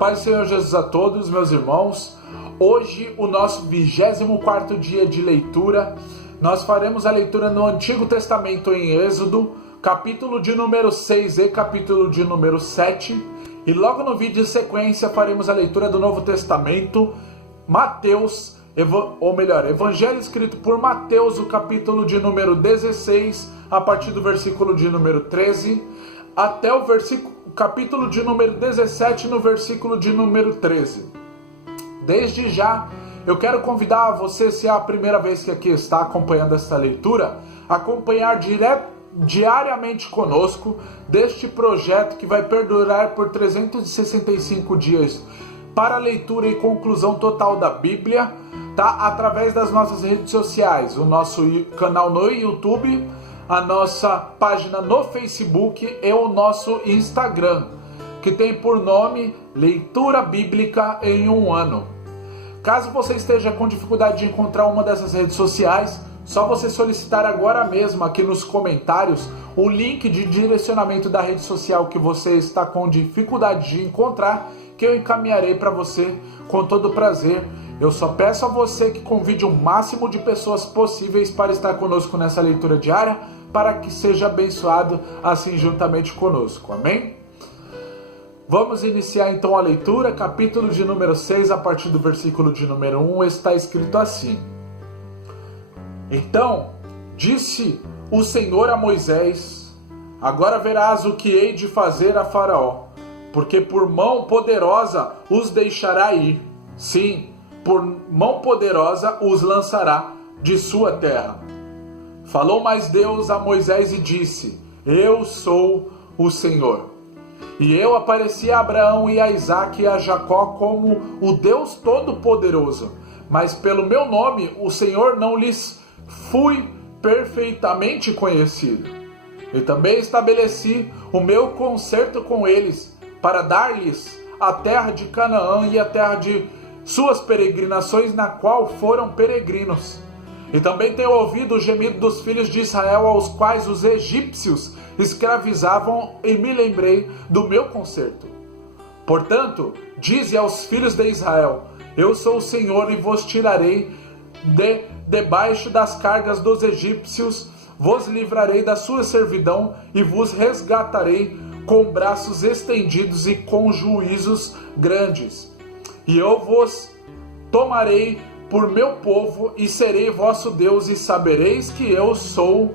paz do Senhor Jesus a todos, meus irmãos. Hoje, o nosso 24º dia de leitura, nós faremos a leitura no Antigo Testamento em Êxodo, capítulo de número 6 e capítulo de número 7. E logo no vídeo de sequência faremos a leitura do Novo Testamento, Mateus, Evangelho escrito por Mateus, o capítulo de número 16, a partir do versículo de número 13, até o capítulo de número 17, no versículo de número 13. Desde já, eu quero convidar você, se é a primeira vez que aqui está acompanhando esta leitura, a acompanhar diariamente conosco deste projeto que vai perdurar por 365 dias para a leitura e conclusão total da Bíblia, tá? Através das nossas redes sociais, o nosso canal no YouTube, a nossa página no Facebook e o nosso Instagram, que tem por nome Leitura Bíblica em um Ano. Caso você esteja com dificuldade de encontrar uma dessas redes sociais, só você solicitar agora mesmo aqui nos comentários o link de direcionamento da rede social que você está com dificuldade de encontrar, que eu encaminharei para você com todo prazer. Eu só peço a você que convide o máximo de pessoas possíveis para estar conosco nessa leitura diária, para que seja abençoado assim juntamente conosco. Amém? Vamos iniciar então a leitura, capítulo de número 6, a partir do versículo de número 1, está escrito assim: Então disse o Senhor a Moisés: Agora verás o que hei de fazer a Faraó, porque por mão poderosa os deixará ir. Sim, por mão poderosa os lançará de sua terra. Falou mais Deus a Moisés e disse: Eu sou o Senhor. E eu apareci a Abraão e a Isaque e a Jacó como o Deus Todo-Poderoso. Mas pelo meu nome, o Senhor, não lhes fui perfeitamente conhecido. E também estabeleci o meu concerto com eles, para dar-lhes a terra de Canaã e a terra de suas peregrinações, na qual foram peregrinos. E também tenho ouvido o gemido dos filhos de Israel, aos quais os egípcios escravizavam, e me lembrei do meu concerto. Portanto, dize aos filhos de Israel: Eu sou o Senhor, e vos tirarei debaixo das cargas dos egípcios, vos livrarei da sua servidão, e vos resgatarei com braços estendidos e com juízos grandes. E eu vos tomarei por meu povo, e serei vosso Deus, e sabereis que eu sou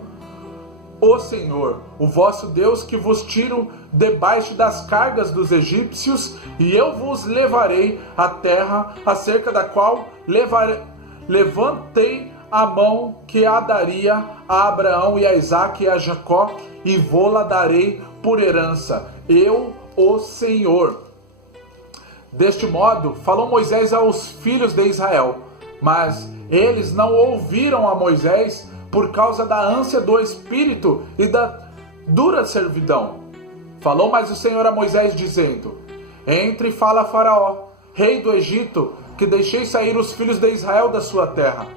o Senhor, o vosso Deus, que vos tiro debaixo das cargas dos egípcios, e eu vos levarei à terra, acerca da qual levantei a mão, que a daria a Abraão e a Isaque e a Jacó, e vô-la darei por herança, eu, o Senhor. Deste modo, falou Moisés aos filhos de Israel, mas eles não ouviram a Moisés por causa da ânsia do espírito e da dura servidão. Falou mais o Senhor a Moisés, dizendo: Entre e fala a Faraó, rei do Egito, que deixei sair os filhos de Israel da sua terra.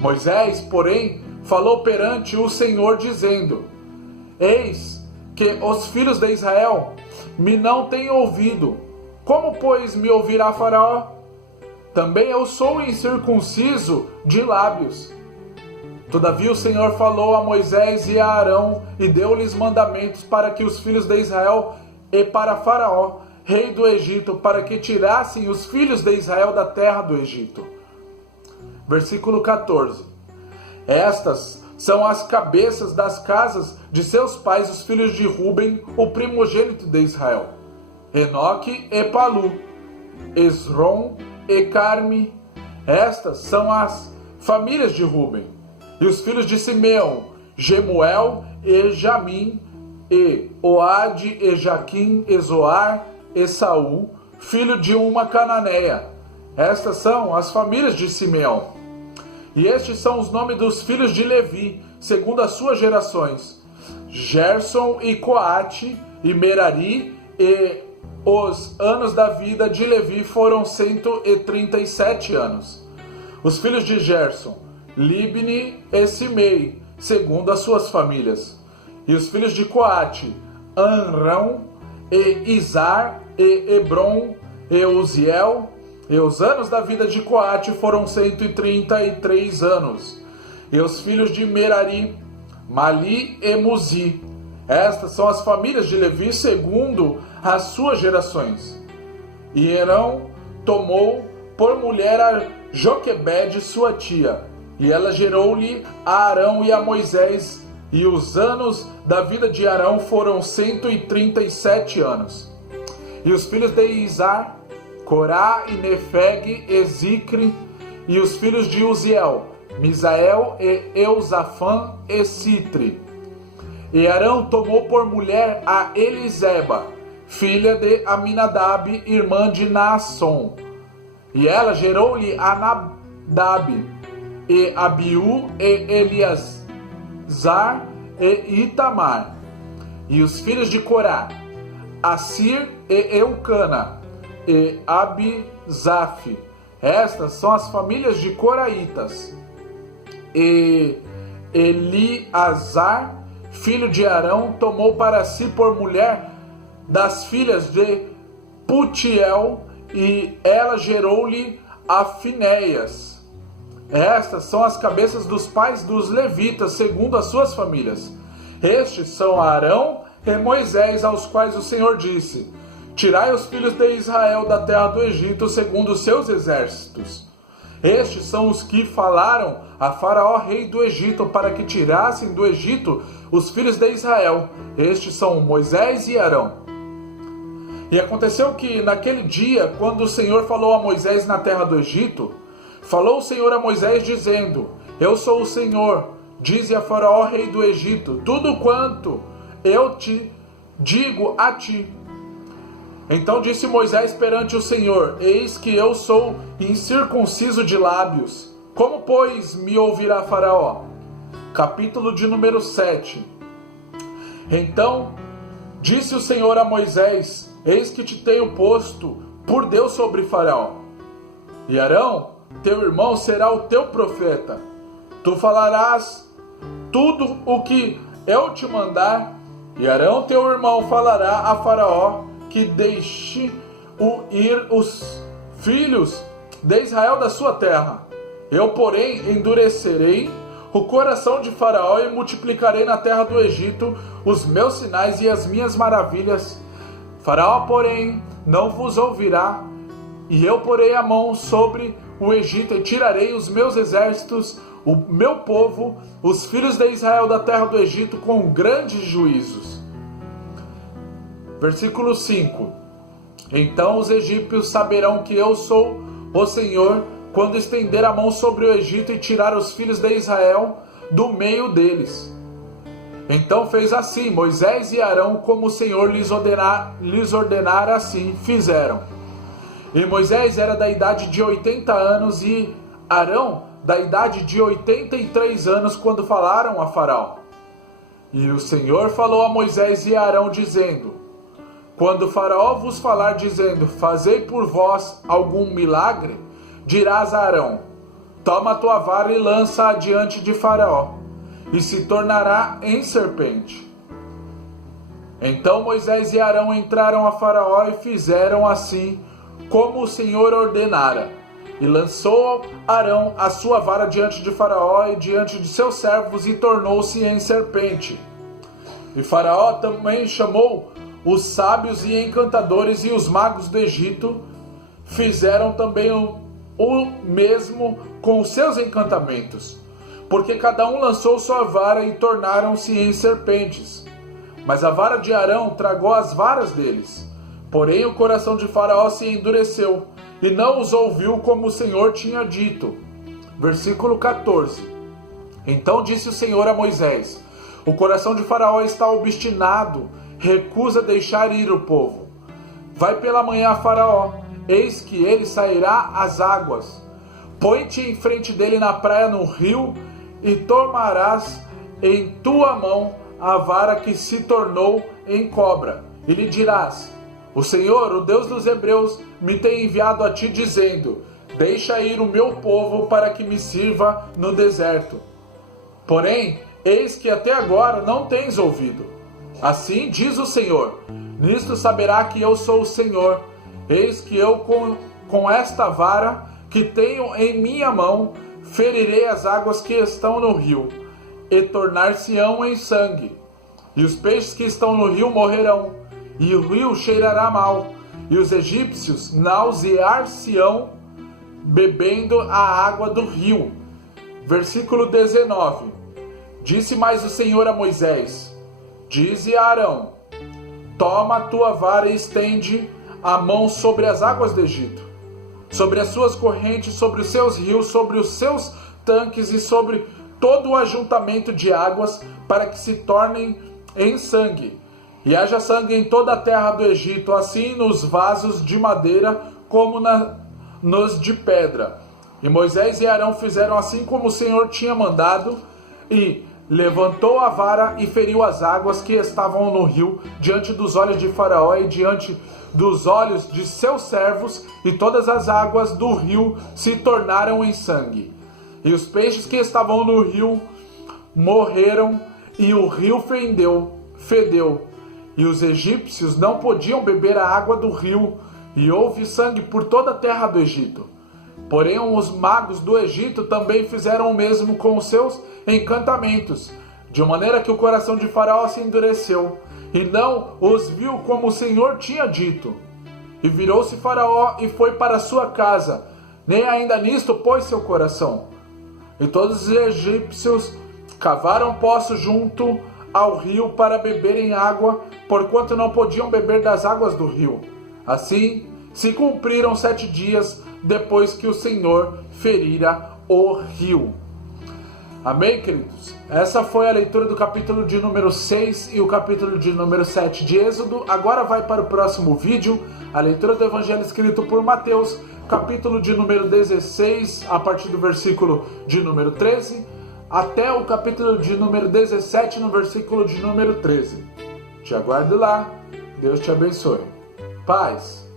Moisés, porém, falou perante o Senhor, dizendo: Eis que os filhos de Israel me não têm ouvido. Como, pois, me ouvirá Faraó? Também eu sou incircunciso de lábios. Todavia o Senhor falou a Moisés e a Arão, e deu-lhes mandamentos para que os filhos de Israel e para Faraó, rei do Egito, para que tirassem os filhos de Israel da terra do Egito. Versículo 14. Estas são as cabeças das casas de seus pais, os filhos de Ruben, o primogênito de Israel: Enoque e Palu, Esrom e Carme. Estas são as famílias de Ruben. E os filhos de Simeão: Gemuel e Jamim, e Oade e Jaquim, e Zoar e Saul, filho de uma cananeia. Estas são as famílias de Simeão. E estes são os nomes dos filhos de Levi, segundo as suas gerações: Gerson e Coate e Merari. E os anos da vida de Levi foram 137 anos. Os filhos de Gerson: Libni e Simei, segundo as suas famílias. E os filhos de Coate: Anrão e Izar e Hebron, e Uziel. E os anos da vida de Coate foram 133 anos. E os filhos de Merari, Mali e Muzi. Estas são as famílias de Levi segundo as suas gerações. E Arão tomou por mulher a Joquebede, sua tia, e ela gerou-lhe a Arão e a Moisés, e os anos da vida de Arão foram 137 anos. E os filhos de Izar, Corá e Nefeg e Zicre, e os filhos de Uziel, Misael e Eusafã e Citre. E Arão tomou por mulher a Eliseba, filha de Aminadab, irmã de Naasson. E ela gerou-lhe a Nadab, e Abiú, e Eleazar, e Itamar. E os filhos de Corá, Assir e Eucana, e Abizaf. Estas são as famílias de coraitas. E Eliazar, filho de Arão, tomou para si por mulher das filhas de Putiel, e ela gerou-lhe a Finéias. Estas são as cabeças dos pais dos levitas, segundo as suas famílias. Estes são Arão e Moisés, aos quais o Senhor disse: tirai os filhos de Israel da terra do Egito, segundo os seus exércitos. Estes são os que falaram a Faraó, rei do Egito, para que tirassem do Egito os filhos de Israel. Estes são Moisés e Arão. E aconteceu que naquele dia, quando o Senhor falou a Moisés na terra do Egito, falou o Senhor a Moisés dizendo: eu sou o Senhor, dize a Faraó, rei do Egito, tudo quanto eu te digo a ti. Então disse Moisés perante o Senhor: eis que eu sou incircunciso de lábios. Como, pois, me ouvirá Faraó? Capítulo de número 7. Então disse o Senhor a Moisés: eis que te tenho posto por Deus sobre Faraó. E Arão, teu irmão, será o teu profeta. Tu falarás tudo o que eu te mandar, e Arão, teu irmão, falará a Faraó que deixe ir os filhos de Israel da sua terra. Eu, porém, endurecerei o coração de Faraó e multiplicarei na terra do Egito os meus sinais e as minhas maravilhas. Faraó, porém, não vos ouvirá, e eu porei a mão sobre o Egito e tirarei os meus exércitos, o meu povo, os filhos de Israel da terra do Egito, com grandes juízos. Versículo 5. Então os egípcios saberão que eu sou o Senhor, quando estender a mão sobre o Egito e tirar os filhos de Israel do meio deles. Então fez assim Moisés e Arão, como o Senhor lhes ordenara, assim fizeram. E Moisés era da idade de 80 anos e Arão da idade de 83 anos quando falaram a Faraó. E o Senhor falou a Moisés e a Arão dizendo: quando Faraó vos falar dizendo: fazei por vós algum milagre, dirás a Arão: toma a tua vara e lança-a diante de Faraó, e se tornará em serpente. Então Moisés e Arão entraram a Faraó e fizeram assim como o Senhor ordenara. E lançou Arão a sua vara diante de Faraó e diante de seus servos, e tornou-se em serpente. E Faraó também chamou os sábios e encantadores e os magos do Egito, fizeram também o mesmo com os seus encantamentos, porque cada um lançou sua vara e tornaram-se em serpentes. Mas a vara de Arão tragou as varas deles. Porém o coração de Faraó se endureceu, e não os ouviu como o Senhor tinha dito. Versículo 14. Então disse o Senhor a Moisés: o coração de Faraó está obstinado, recusa deixar ir o povo. Vai pela manhã a Faraó, eis que ele sairá às águas. Põe-te em frente dele na praia no rio, e tomarás em tua mão a vara que se tornou em cobra, e lhe dirás: o Senhor, o Deus dos Hebreus, me tem enviado a ti dizendo: deixa ir o meu povo para que me sirva no deserto. Porém, eis que até agora não tens ouvido. Assim diz o Senhor: nisto saberá que eu sou o Senhor, Eis que eu com esta vara que tenho em minha mão ferirei as águas que estão no rio, e tornar-se-ão em sangue. E os peixes que estão no rio morrerão, e o rio cheirará mal, e os egípcios nausear-se-ão bebendo a água do rio. Versículo 19. Disse mais o Senhor a Moisés: dize a Arão: toma a tua vara e estende a mão sobre as águas do Egito, sobre as suas correntes, sobre os seus rios, sobre os seus tanques e sobre todo o ajuntamento de águas, para que se tornem em sangue. E haja sangue em toda a terra do Egito, assim nos vasos de madeira como nos de pedra. E Moisés e Arão fizeram assim como o Senhor tinha mandado, e levantou a vara e feriu as águas que estavam no rio, diante dos olhos de Faraó e diante dos olhos de seus servos, e todas as águas do rio se tornaram em sangue. E os peixes que estavam no rio morreram, e o rio fedeu, e os egípcios não podiam beber a água do rio, e houve sangue por toda a terra do Egito. Porém, os magos do Egito também fizeram o mesmo com os seus encantamentos, de maneira que o coração de Faraó se endureceu, e não os viu como o Senhor tinha dito. E virou-se Faraó e foi para sua casa, nem ainda nisto pôs seu coração. E todos os egípcios cavaram poços junto ao rio para beberem água, porquanto não podiam beber das águas do rio. Assim se cumpriram 7 dias depois que o Senhor ferira o rio. Amém, queridos? Essa foi a leitura do capítulo de número 6 e o capítulo de número 7 de Êxodo. Agora vai para o próximo vídeo, a leitura do Evangelho escrito por Mateus, capítulo de número 16, a partir do versículo de número 13, até o capítulo de número 17, no versículo de número 13. Te aguardo lá. Deus te abençoe. Paz.